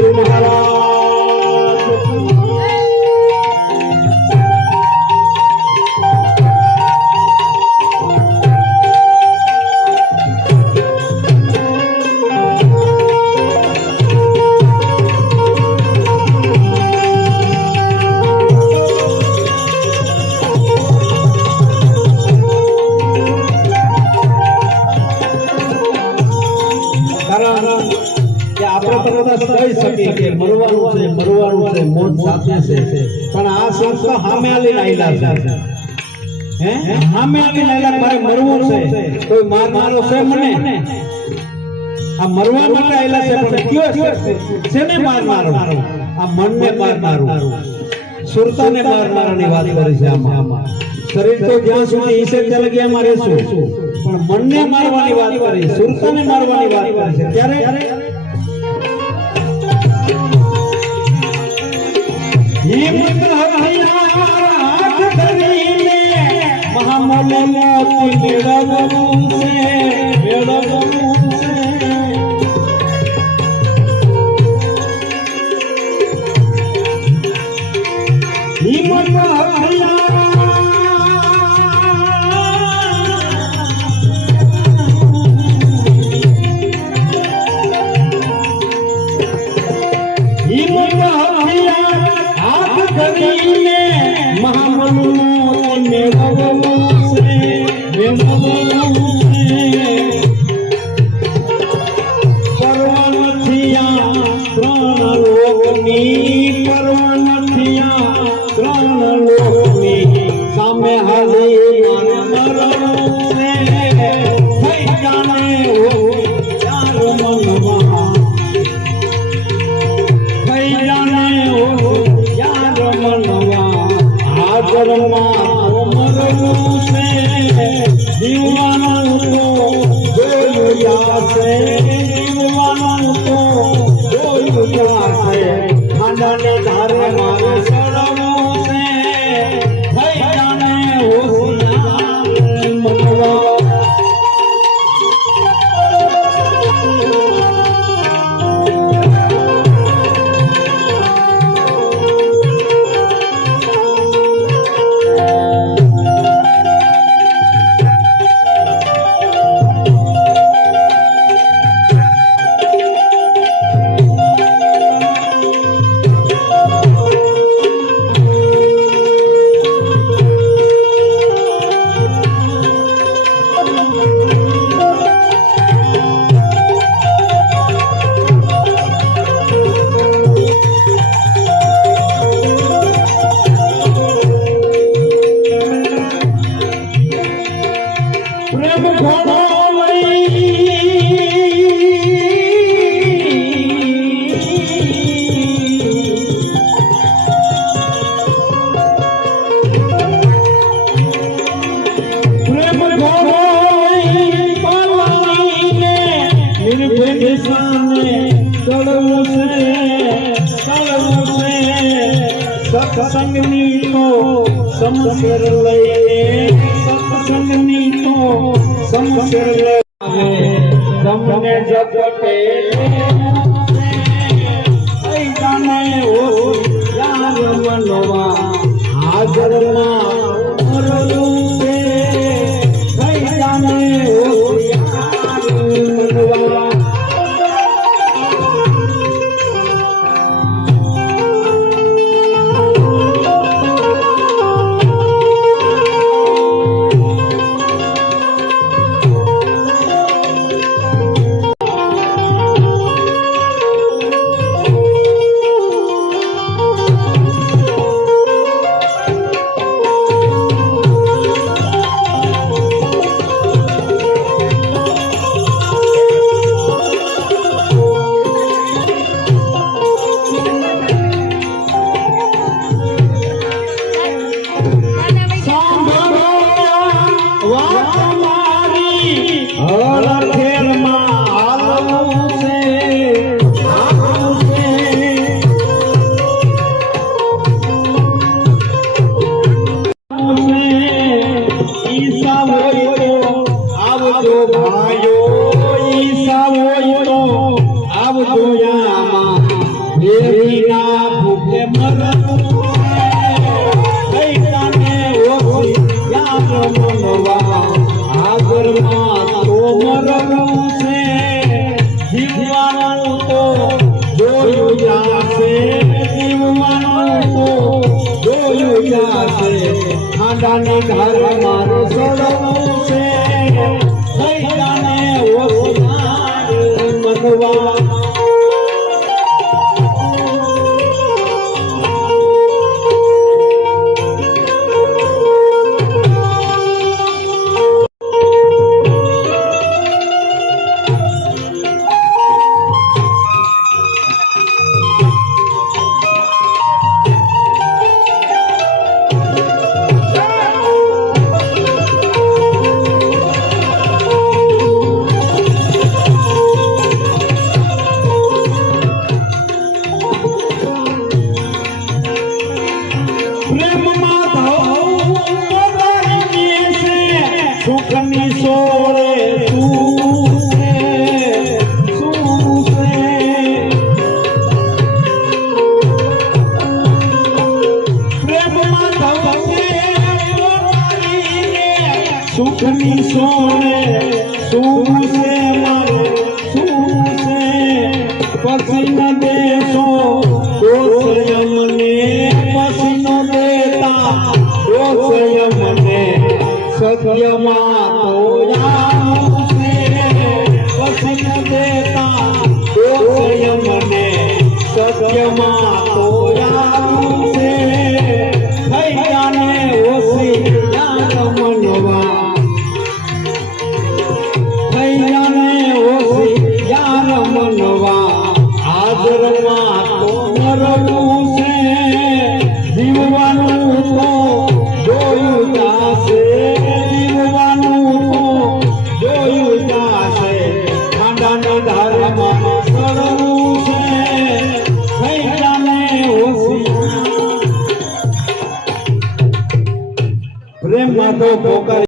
ગુરુ મહારાજ કહી શકીએ કે મરવાનું છે મોત સાથે છે પણ આ સંત સામે આવીને આયલા છે હે સામે આવીને આયલા મારે મરવું છે કોઈ મારો છે મને આ મરવા માટે આયલા છે પણ કયો છે ને મારો આ મનને મારો સુરતાને મારવાની વાત કરી છે આમાં શરીર તો જ્યાં સુધી ઈશે ત્યાં લગી આમાં રહેશું પણ મનને મારવાની વાત કરી સુરતાને મારવાની વાત કરી છે ત્યારે महामोले मोती मेड़वूं से सत्संगनी तो समशर लईने सत्संगनी तो समशर लईने તમને જપટે થઈ જાને ઓ યાર મનવા હાજરમાં મરલું છે થઈ જાને ઓ યાર મનવા જાશે ખાંડાની ધારે મારે સડવું છે થઈ જાને હોશિયાર મનવા સુખની સોળે પ્રેમમાં સુખની સોળે શું છે મારે શું છે પછી ન દેશો દોષય મને પછી ન દેતા દોષય મને સત્યમાં તો યાદ છે પછી ન દેતા દોષય મને સત્યમાં તો યાદ છે થઈ જાને હોશિયાર મનવા થઈ જાને હોશિયાર મનવા હાજરમાં તો મરવું છે જીવવાનું તો જોયું જાશે સડવું છે થઈ જાને હોશિયાર પ્રેમમાં તો પોકાર